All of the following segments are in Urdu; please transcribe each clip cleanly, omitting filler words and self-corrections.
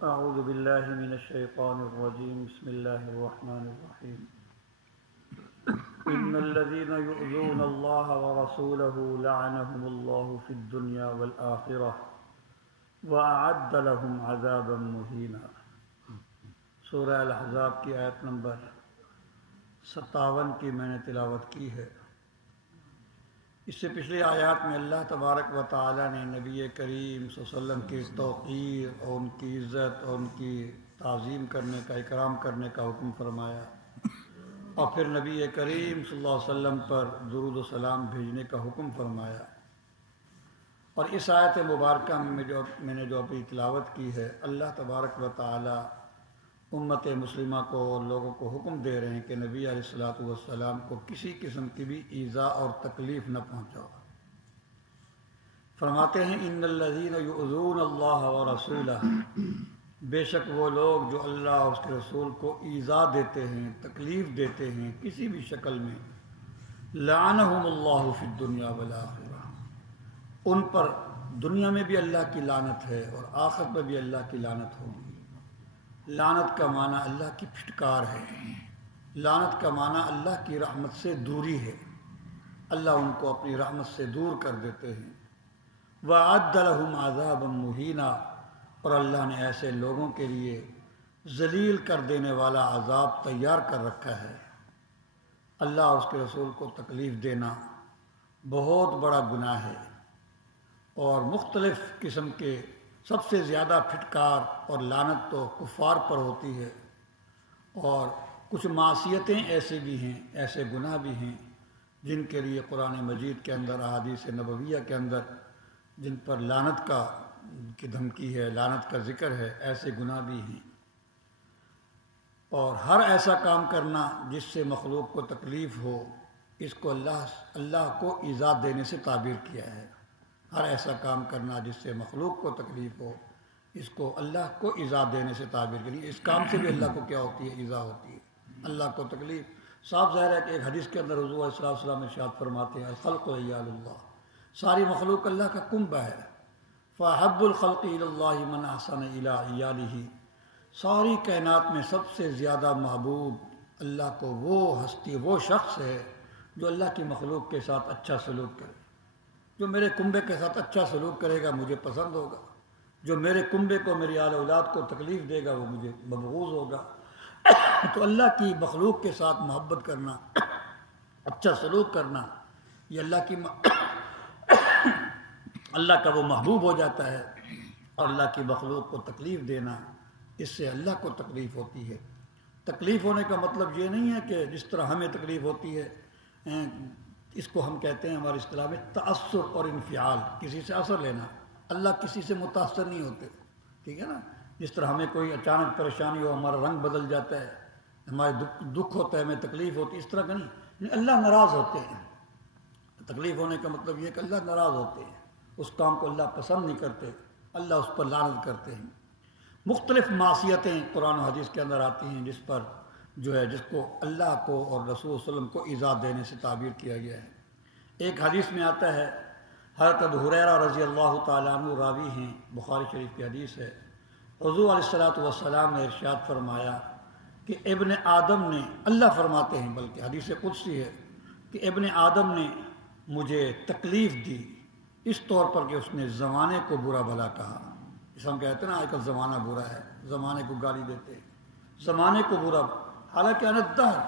أعوذ بالله من الشيطان الرجيم بسم الله الرحمن الرحيم إن الذين يؤذون الله ورسوله لعنهم الله في الدنيا والآخرة وأعد لهم عذابا مهينا۔ سورہ الاحزاب کی آیت نمبر 57 کی میں نے تلاوت کی ہے۔ اس سے پچھلی آیات میں اللہ تبارک و تعالی نے نبی کریم صلی اللہ علیہ وسلم کی توقیر اور ان کی عزت اور ان کی تعظیم کرنے کا، اکرام کرنے کا حکم فرمایا، اور پھر نبی کریم صلی اللہ علیہ وسلم پر درود و سلام بھیجنے کا حکم فرمایا۔ اور اس آیت مبارکہ میں نے جو ابھی تلاوت کی ہے، اللہ تبارک و تعالی امت مسلمہ کو اور لوگوں کو حکم دے رہے ہیں کہ نبی علیہ الصلوۃ والسلام کو کسی قسم کی بھی ایذا اور تکلیف نہ پہنچاؤ۔ فرماتے ہیں ان الذین یؤذون اللہ ورسولہ، بے شک وہ لوگ جو اللہ اور اس کے رسول کو ایذا دیتے ہیں، تکلیف دیتے ہیں کسی بھی شکل میں، لعنہم اللہ فی الدنیا والآخرہ، ان پر دنیا میں بھی اللہ کی لعنت ہے اور آخرت میں بھی اللہ کی لعنت ہوگی۔ لعنت کا معنی اللہ کی پھٹکار ہے، لعنت کا معنی اللہ کی رحمت سے دوری ہے، اللہ ان کو اپنی رحمت سے دور کر دیتے ہیں۔ وَأَعَدَّ لَهُمْ عَذَابًا مُهِينًا، اور اللہ نے ایسے لوگوں کے لیے ذلیل کر دینے والا عذاب تیار کر رکھا ہے۔ اللہ اور اس کے رسول کو تکلیف دینا بہت بڑا گناہ ہے، اور مختلف قسم کے سب سے زیادہ پھٹکار اور لعنت تو کفار پر ہوتی ہے، اور کچھ معصیتیں ایسے بھی ہیں، ایسے گناہ بھی ہیں جن کے لیے قرآن مجید کے اندر، احادیث نبویہ کے اندر جن پر لعنت کی دھمکی ہے، لعنت کا ذکر ہے، ایسے گناہ بھی ہیں۔ اور ہر ایسا کام کرنا جس سے مخلوق کو تکلیف ہو، اس کو اللہ کو ایذا دینے سے تعبیر کیا ہے۔ ہر ایسا کام کرنا جس سے مخلوق کو تکلیف ہو، اس کو اللہ کو ایذا دینے سے تعبیر کریں۔ اس کام سے بھی اللہ کو کیا ہوتی ہے؟ ایذا ہوتی ہے، اللہ کو تکلیف۔ صاف ظاہر ہے کہ ایک حدیث کے اندر حضور علیہ السلام ارشاد فرماتے ہیں الخلق عیال اللہ، ساری مخلوق اللہ کا کنبہ ہے۔ فَأَحَبُّ الْخَلْقِ إِلَى اللَّهِ مَنْ أَحْسَنَ إِلَىٰ عِيَالِهِ، ساری کائنات میں سب سے زیادہ محبوب اللہ کو وہ ہستی، وہ شخص ہے جو اللہ کی مخلوق کے ساتھ اچھا سلوک کرے۔ جو میرے کنبے کے ساتھ اچھا سلوک کرے گا مجھے پسند ہوگا، جو میرے کنبے کو، میری آل اولاد کو تکلیف دے گا وہ مجھے مبغوض ہوگا۔ تو اللہ کی مخلوق کے ساتھ محبت کرنا، اچھا سلوک کرنا، یہ اللہ کا وہ محبوب ہو جاتا ہے، اور اللہ کی مخلوق کو تکلیف دینا، اس سے اللہ کو تکلیف ہوتی ہے۔ تکلیف ہونے کا مطلب یہ نہیں ہے کہ جس طرح ہمیں تکلیف ہوتی ہے، اس کو ہم کہتے ہیں ہماری اصطلاح میں تأثر اور انفعال، کسی سے اثر لینا۔ اللہ کسی سے متاثر نہیں ہوتے، ٹھیک ہے نا؟ جس طرح ہمیں کوئی اچانک پریشانی ہو، ہمارا رنگ بدل جاتا ہے، ہمارے دکھ ہوتا ہے، ہمیں تکلیف ہوتی ہے، اس طرح کا نہیں۔ اللہ ناراض ہوتے ہیں۔ تکلیف ہونے کا مطلب یہ ہے کہ اللہ ناراض ہوتے ہیں، اس کام کو اللہ پسند نہیں کرتے، اللہ اس پر لعنت کرتے ہیں۔ مختلف معصیتیں قرآن و حدیث کے اندر آتی ہیں جس پر جس کو اللہ کو اور رسول صلی اللہ علیہ وسلم کو ایذا دینے سے تعبیر کیا گیا ہے۔ ایک حدیث میں آتا ہے، حضرت ابو ہریرہ رضی اللہ تعالیٰ عنہ راوی ہیں، بخاری شریف کی حدیث ہے، حضور علیہ الصلوۃ والسلام نے ارشاد فرمایا کہ ابن آدم نے، اللہ فرماتے ہیں بلکہ حدیث قدسی ہے، کہ ابن آدم نے مجھے تکلیف دی اس طور پر کہ اس نے زمانے کو برا بھلا کہا۔ جس ہم کہتے ہیں نا آج کل زمانہ برا ہے، زمانے کو گالی دیتے ہیں، زمانے کو برا، حالانکہ انا الدہر،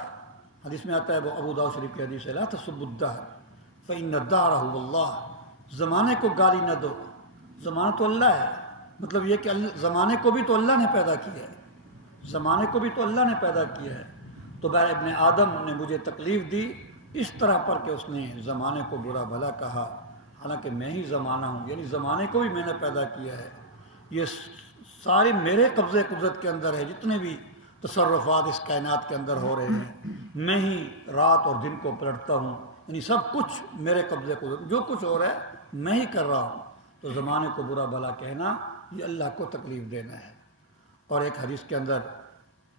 حدیث میں آتا ہے، وہ ابو داؤد شریف کی حدیث ہے، لا تسبوا الدہر فإن الدہر هو اللہ، زمانے کو گالی نہ دو، زمانہ تو اللہ ہے۔ مطلب یہ کہ زمانے کو بھی تو اللہ نے پیدا کیا ہے، زمانے کو بھی تو اللہ نے پیدا کیا ہے۔ تو بہر ابن آدم نے مجھے تکلیف دی اس طرح پر کہ اس نے زمانے کو برا بھلا کہا، حالانکہ میں ہی زمانہ ہوں، یعنی زمانے کو بھی میں نے پیدا کیا ہے، یہ سارے میرے قبضے قدرت کے اندر ہے، جتنے بھی تصرفات اس کائنات کے اندر ہو رہے ہیں، میں ہی رات اور دن کو پلٹتا ہوں، یعنی سب کچھ میرے قبضے قدرت، جو کچھ ہو رہا ہے میں ہی کر رہا ہوں۔ تو زمانے کو برا بھلا کہنا یہ اللہ کو تکلیف دینا ہے۔ اور ایک حدیث کے اندر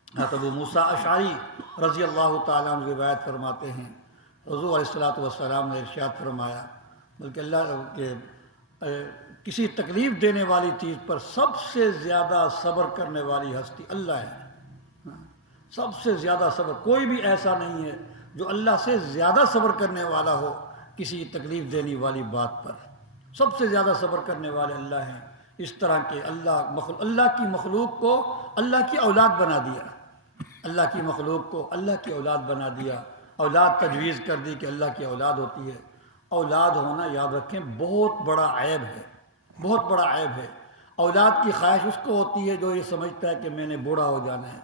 حضرت ابو موسیٰ اشعری رضی اللہ تعالیٰ عنہ روایت فرماتے ہیں، حضور علیہ الصلوۃ والسلام نے ارشاد فرمایا، بلکہ اللہ کے کسی تکلیف دینے والی چیز پر سب سے زیادہ صبر کرنے والی ہستی اللہ ہے۔ سب سے زیادہ صبر، کوئی بھی ایسا نہیں ہے جو اللہ سے زیادہ صبر کرنے والا ہو کسی تکلیف دینے والی بات پر۔ سب سے زیادہ صبر کرنے والے اللہ ہیں۔ اس طرح کے اللہ کی مخلوق کو اللہ کی اولاد بنا دیا، اللہ کی مخلوق کو اللہ کی اولاد بنا دیا، اولاد تجویز کر دی کہ اللہ کی اولاد ہوتی ہے۔ اولاد ہونا یاد رکھیں بہت بڑا عیب ہے، بہت بڑا عیب ہے۔ اولاد کی خواہش اس کو ہوتی ہے جو یہ سمجھتا ہے کہ میں نے بوڑھا ہو جانا ہے،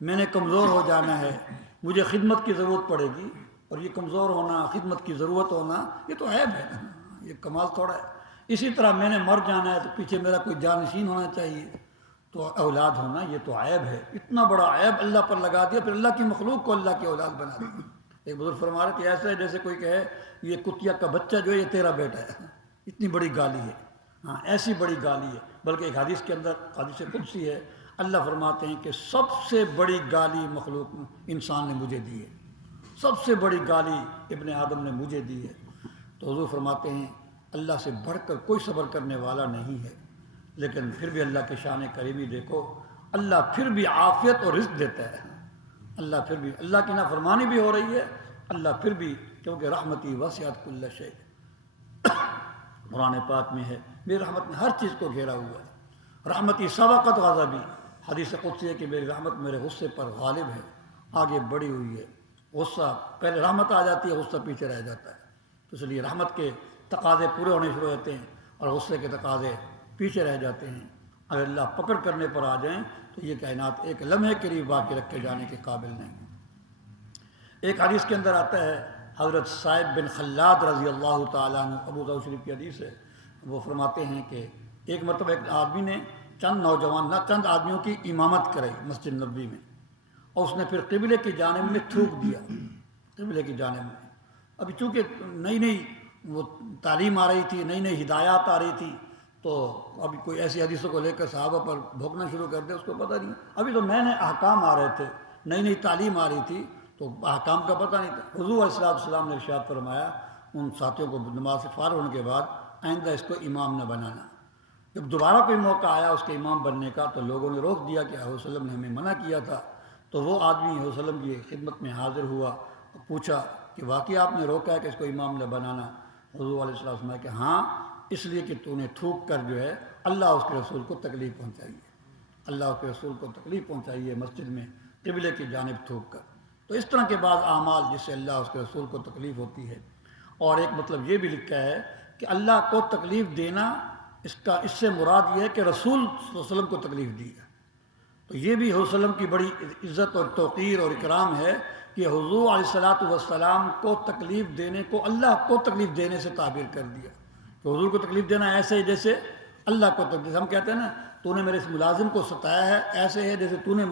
میں نے کمزور ہو جانا ہے، مجھے خدمت کی ضرورت پڑے گی، اور یہ کمزور ہونا، خدمت کی ضرورت ہونا، یہ تو عیب ہے، یہ کمال تھوڑا ہے۔ اسی طرح میں نے مر جانا ہے تو پیچھے میرا کوئی جانشین ہونا چاہیے، تو اولاد ہونا یہ تو عیب ہے۔ اتنا بڑا عیب اللہ پر لگا دیا، پھر اللہ کی مخلوق کو اللہ کی اولاد بنا دی۔ ایک بزرگ فرما رہے کہ ایسا ہے جیسے کوئی کہے یہ کتیا کا بچہ جو ہے یہ تیرا بیٹا ہے، اتنی بڑی گالی ہے۔ ہاں، ایسی بڑی گالی ہے۔ بلکہ ایک حدیث کے اندر، حدیث قدسی ہے، اللہ فرماتے ہیں کہ سب سے بڑی گالی مخلوق انسان نے مجھے دی ہے، سب سے بڑی گالی ابن آدم نے مجھے دی ہے۔ تو حضور فرماتے ہیں اللہ سے بڑھ کر کوئی صبر کرنے والا نہیں ہے۔ لیکن پھر بھی اللہ کے شان کریمی دیکھو، اللہ پھر بھی عافیت اور رزق دیتا ہے۔ اللہ پھر بھی، اللہ کی نافرمانی بھی ہو رہی ہے، اللہ پھر بھی، کیونکہ رحمتی وسعت کل شیء، قرآن پاک میں ہے میری رحمت نے ہر چیز کو گھیرا ہوا ہے۔ رحمتی سبقت غضبی، حدیث قدسی ہے کہ میری رحمت میرے غصے پر غالب ہے، آگے بڑھی ہوئی ہے۔ غصہ پہلے رحمت آ جاتی ہے، غصہ پیچھے رہ جاتا ہے۔ تو اس لیے رحمت کے تقاضے پورے ہونے شروع ہوتے ہیں اور غصے کے تقاضے پیچھے رہ جاتے ہیں۔ اگر اللہ پکڑ کرنے پر آ جائیں تو یہ کائنات ایک لمحے کے لیے باقی رکھے جانے کے قابل نہیں۔ ایک حدیث کے اندر آتا ہے، حضرت صائب بن خلاد رضی اللہ تعالیٰ عنہ، ابو داؤد شریف کی حدیث ہے، وہ فرماتے ہیں کہ ایک مرتبہ ایک آدمی نے چند آدمیوں کی امامت کرائی مسجد نبوی میں، اور اس نے پھر قبلے کی جانب میں تھوک دیا، قبلے کی جانب میں۔ ابھی چونکہ نئی وہ تعلیم آ رہی تھی، نئی ہدایات آ رہی تھی، تو ابھی کوئی ایسی حدیثوں کو لے کر صحابہ پر بھونکنا شروع کر دے، اس کو پتہ نہیں، ابھی تو نئے احکام آ رہے تھے، نئی تعلیم آ رہی تھی، تو احکام کا پتہ نہیں تھا۔ حضور علیہ السلام نے ارشاد فرمایا ان ساتھیوں کو نماز سے فارغ ہونے کے بعد، آئندہ اس کو امام نہ بنانا۔ جب دوبارہ کوئی موقع آیا اس کے امام بننے کا تو لوگوں نے روک دیا کہ حضور صلی اللہ علیہ وسلم نے ہمیں منع کیا تھا۔ تو وہ آدمی حضور صلی اللہ علیہ وسلم کی خدمت میں حاضر ہوا اور پوچھا کہ واقعی آپ نے روکا ہے کہ اس کو امام نہ بنانا؟ حضور علیہ السلام نے کہ ہاں، اس لیے کہ تو نے تھوک کر جو ہے اللہ اس کے رسول کو تکلیف پہنچائی ہے، اللہ اس کے رسول کو تکلیف پہنچائی ہے مسجد میں قبلے کی جانب تھوک کر۔ تو اس طرح کے بعض اعمال جس سے اللہ اس کے رسول کو تکلیف ہوتی ہے۔ اور ایک مطلب یہ بھی لکھا ہے کہ اللہ کو تکلیف دینا، اس سے مراد یہ ہے کہ رسول صلی اللہ علیہ وسلم کو تکلیف دی ہے۔ تو یہ بھی حضور صلی اللہ علیہ وسلم کی بڑی عزت اور توقیر اور اکرام ہے کہ حضور علیہ السلام کو تکلیف دینے کو اللہ کو تکلیف دینے سے تعبیر کر دیا کہ حضور کو تکلیف دینا ایسے ہی جیسے اللہ کو تکلیف، ہم کہتے ہیں نا تو نے میرے اس ملازم کو ستایا ہے، ایسے ہے جیسے تو نے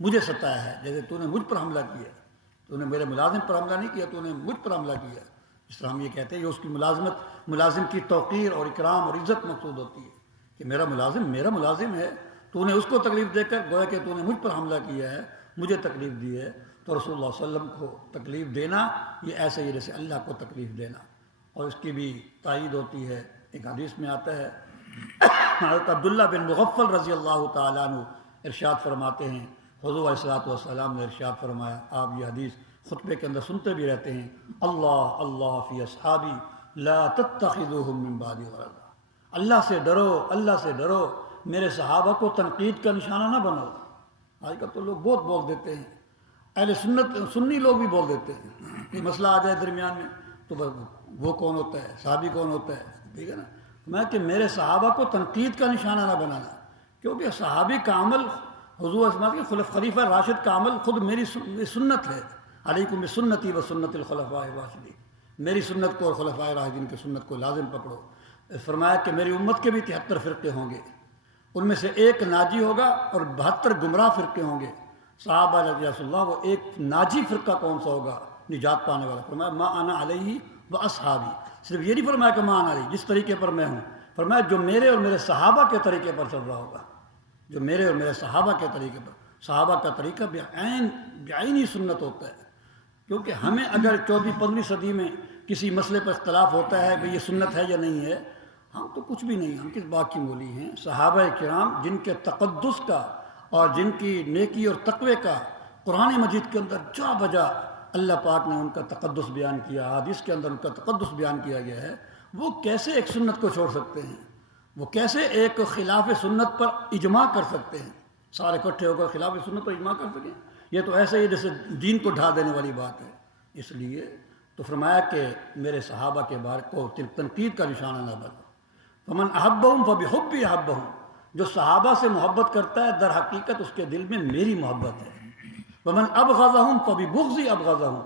مجھے ستایا ہے، جیسے تو نے مجھ پر حملہ کیا، تو نے میرے ملازم پر حملہ نہیں کیا، تو نے مجھ پر حملہ کیا۔ اس طرح ہم یہ کہتے ہیں کہ اس کی ملازم کی توقیر اور اکرام اور عزت مقصود ہوتی ہے کہ میرا ملازم ہے، تو نے اس کو تکلیف دے کر گویا کہ تو نے مجھ پر حملہ کیا ہے، مجھے تکلیف دی ہے۔ تو رسول اللہ صلی اللہ علیہ وسلم کو تکلیف دینا یہ ایسے ہی جیسے اللہ کو تکلیف دینا، اور اس کی بھی تائید ہوتی ہے۔ ایک حدیث میں آتا ہے، حضرت عبداللہ بن مغفل رضی اللہ تعالیٰ عنہ ارشاد فرماتے ہیں، حضور علیہ السلام نے ارشاد فرمایا، آپ یہ حدیث خطبے کے اندر سنتے بھی رہتے ہیں، اللہ اللہ فی اصحابی لا تتخذوہم من بعدی غرضا، اللہ سے ڈرو، میرے صحابہ کو تنقید کا نشانہ نہ بناؤ۔ آج کل تو لوگ بہت بول دیتے ہیں، اہل سنی لوگ بھی بول دیتے ہیں کہ مسئلہ آ جائے درمیان میں تو وہ کون ہوتا ہے، صحابی کون ہوتا ہے، ٹھیک ہے نا۔ میں کہ میرے صحابہ کو تنقید کا نشانہ نہ بنانا، کیونکہ صحابی کا عمل، حضور اسماعیل کے خلیفہ راشد کا عمل خود میری سنت ہے، علیکم بسنتی و سنت الخلفاء الراشدین، میری سنت کو اور خلفاء راشدین کی سنت کو لازم پکڑو۔ فرمایا کہ میری امت کے بھی 73 فرقے ہوں گے، ان میں سے ایک ناجی ہوگا اور 72 گمراہ فرقے ہوں گے۔ صحابہ رضی اللہ، وہ ایک ناجی فرقہ کون سا ہوگا، نجات پانے والا؟ فرمایا ما انا علیہ و اصحابی، صرف یہ نہیں فرمایا کہ ما انا علیہ جس طریقے پر میں ہوں، فرمایا جو میرے اور میرے صحابہ کے طریقے پر چل رہا ہوگا، جو میرے اور میرے صحابہ کے طریقے پر۔ صحابہ کا طریقہ بعینی سنت ہوتا ہے، کیونکہ ہمیں اگر 14ویں 15ویں صدی میں کسی مسئلے پر اختلاف ہوتا ہے کہ یہ سنت ہے یا نہیں ہے، ہم تو کچھ بھی نہیں، ہم کس بات کی مولی ہیں؟ صحابہ کرام جن کے تقدس کا اور جن کی نیکی اور تقوی کا قرآن مجید کے اندر جا بجا اللہ پاک نے ان کا تقدس بیان کیا، حدیث کے اندر ان کا تقدس بیان کیا گیا ہے، وہ کیسے ایک سنت کو چھوڑ سکتے ہیں؟ وہ کیسے ایک خلاف سنت پر اجماع کر سکتے ہیں؟ سارے اکٹھے ہو کر خلاف سنت پر اجماع کر سکیں؟ یہ تو ایسے ہی جیسے دین کو ڈھا دینے والی بات ہے۔ اس لیے تو فرمایا کہ میرے صحابہ کے بارے کو تنقید کا نشانہ نہ بنو۔ فمن احبہم فبحبی احبہم، جو صحابہ سے محبت کرتا ہے در حقیقت اس کے دل میں میری محبت ہے۔ ومن ابغضہم فببغضی ابغضہم،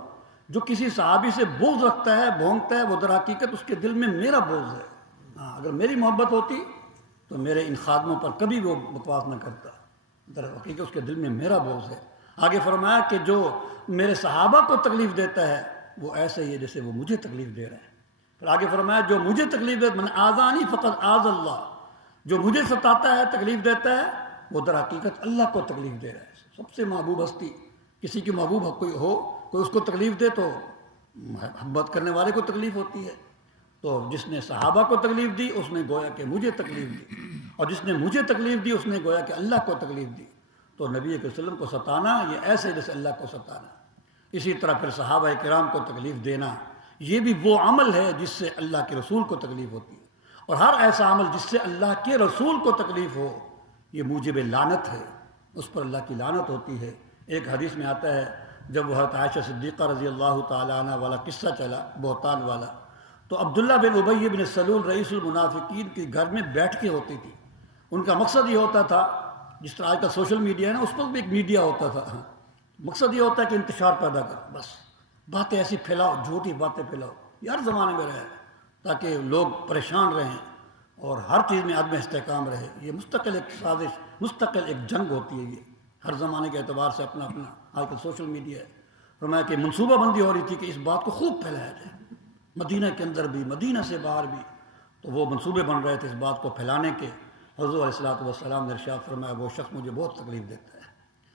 جو کسی صحابی سے بغض رکھتا ہے، بھونکتا ہے، وہ در حقیقت اس کے دل میں میرا بغض ہے۔ اگر میری محبت ہوتی تو میرے ان خادموں پر کبھی وہ بکواس نہ کرتا، در حقیقت اس کے دل میں میرا بغض ہے۔ آگے فرمایا کہ جو میرے صحابہ کو تکلیف دیتا ہے وہ ایسے ہی ہے جیسے وہ مجھے تکلیف دے رہے ہیں۔ پھر آگے فرمایا جو مجھے تکلیف دے، من آذانی فقط آذ اللہ، جو مجھے ستاتا ہے، تکلیف دیتا ہے، وہ در حقیقت اللہ کو تکلیف دے رہا ہے۔ سب سے محبوب ہستی، کسی کی محبوب کوئی ہو، کوئی اس کو تکلیف دے تو محبت کرنے والے کو تکلیف ہوتی ہے۔ تو جس نے صحابہ کو تکلیف دی اس نے گویا کہ مجھے تکلیف دی، اور جس نے مجھے تکلیف دی اس نے گویا کہ اللہ کو تکلیف دی۔ تو نبی صلی اللہ علیہ وسلم کو ستانا یہ ایسے جیسے اللہ کو ستانا۔ اسی طرح پھر صحابہ کرام کو تکلیف دینا یہ بھی وہ عمل ہے جس سے اللہ کے رسول کو تکلیف ہوتی ہے، اور ہر ایسا عمل جس سے اللہ کے رسول کو تکلیف ہو یہ موجب لعنت ہے، اس پر اللہ کی لعنت ہوتی ہے۔ ایک حدیث میں آتا ہے جب وہ حضرت عائشہ صدیقہ رضی اللہ تعالیٰ عنہ والا قصہ چلا، بہتان والا، تو عبداللہ بن ابی بن سلول رئیس المنافقین کے گھر میں بیٹھ کے ہوتی تھی۔ ان کا مقصد یہ ہوتا تھا، جس طرح آج کا سوشل میڈیا ہے نا، اس پر بھی ایک میڈیا ہوتا تھا، مقصد یہ ہوتا ہے کہ انتشار پیدا کر، بس باتیں ایسی پھیلاؤ، جھوٹی باتیں پھیلاؤ، یہ ہر زمانے میں رہے تاکہ لوگ پریشان رہیں اور ہر چیز میں عدم استحکام رہے۔ یہ مستقل ایک سازش، مستقل ایک جنگ ہوتی ہے، یہ ہر زمانے کے اعتبار سے اپنا اپنا آج کل سوشل میڈیا ہے۔ فرمایا کہ منصوبہ بندی ہو رہی تھی کہ اس بات کو خوب پھیلایا جائے، مدینہ کے اندر بھی، مدینہ سے باہر بھی، تو وہ منصوبے بن رہے تھے اس بات کو پھیلانے کے۔ حضور علیہ الصلوۃ والسلام نے ارشاد فرمایا وہ شخص مجھے بہت تکلیف دیتا ہے،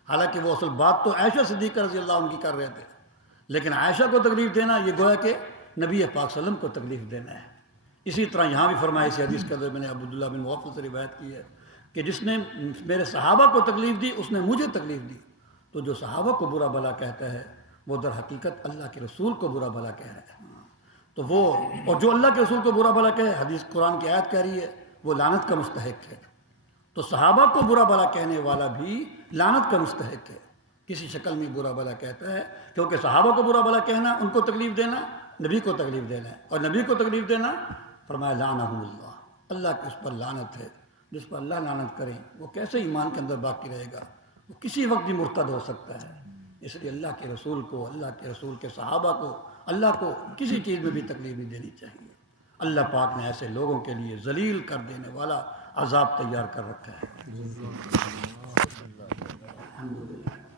حالانکہ وہ اصل بات تو عائشہ صدیقہ رضی اللہ عنہ کی کر رہے تھے، لیکن عائشہ کو تکلیف دینا یہ گویا کہ نبی پاک صلی اللہ علیہ وسلم کو تکلیف دینا ہے۔ اسی طرح یہاں بھی فرمایا، اسی حدیث کے اندر میں نے عبداللہ بن مغفل سے روایت کی ہے کہ جس نے میرے صحابہ کو تکلیف دی اس نے مجھے تکلیف دی۔ تو جو صحابہ کو برا بھلا کہتا ہے وہ در حقیقت اللہ کے رسول کو برا بھلا کہہ رہا ہے۔ تو وہ، اور جو اللہ کے رسول کو برا بھلا کہے، حدیث قرآن کی آیت کہہ رہی ہے، وہ لعنت کا مستحق ہے۔ تو صحابہ کو برا بھلا کہنے والا بھی لعنت کا مستحق ہے، کسی شکل میں برا بھلا کہتا ہے، کیونکہ صحابہ کو برا بھلا کہنا، ان کو تکلیف دینا، نبی کو تکلیف دینا ہے، اور نبی کو تکلیف دینا فرمایا لعنہم اللہ، اللہ کی اس پر لعنت ہے۔ جس پر اللہ لعنت کرے وہ کیسے ایمان کے اندر باقی رہے گا؟ وہ کسی وقت بھی مرتد ہو سکتا ہے۔ اس لیے اللہ کے رسول کو، اللہ کے رسول کے صحابہ کو، اللہ کو کسی چیز میں بھی تکلیف نہیں دینی چاہیے۔ اللہ پاک نے ایسے لوگوں کے لیے ذلیل کر دینے والا عذاب تیار کر رکھا ہے۔ الحمدللہ۔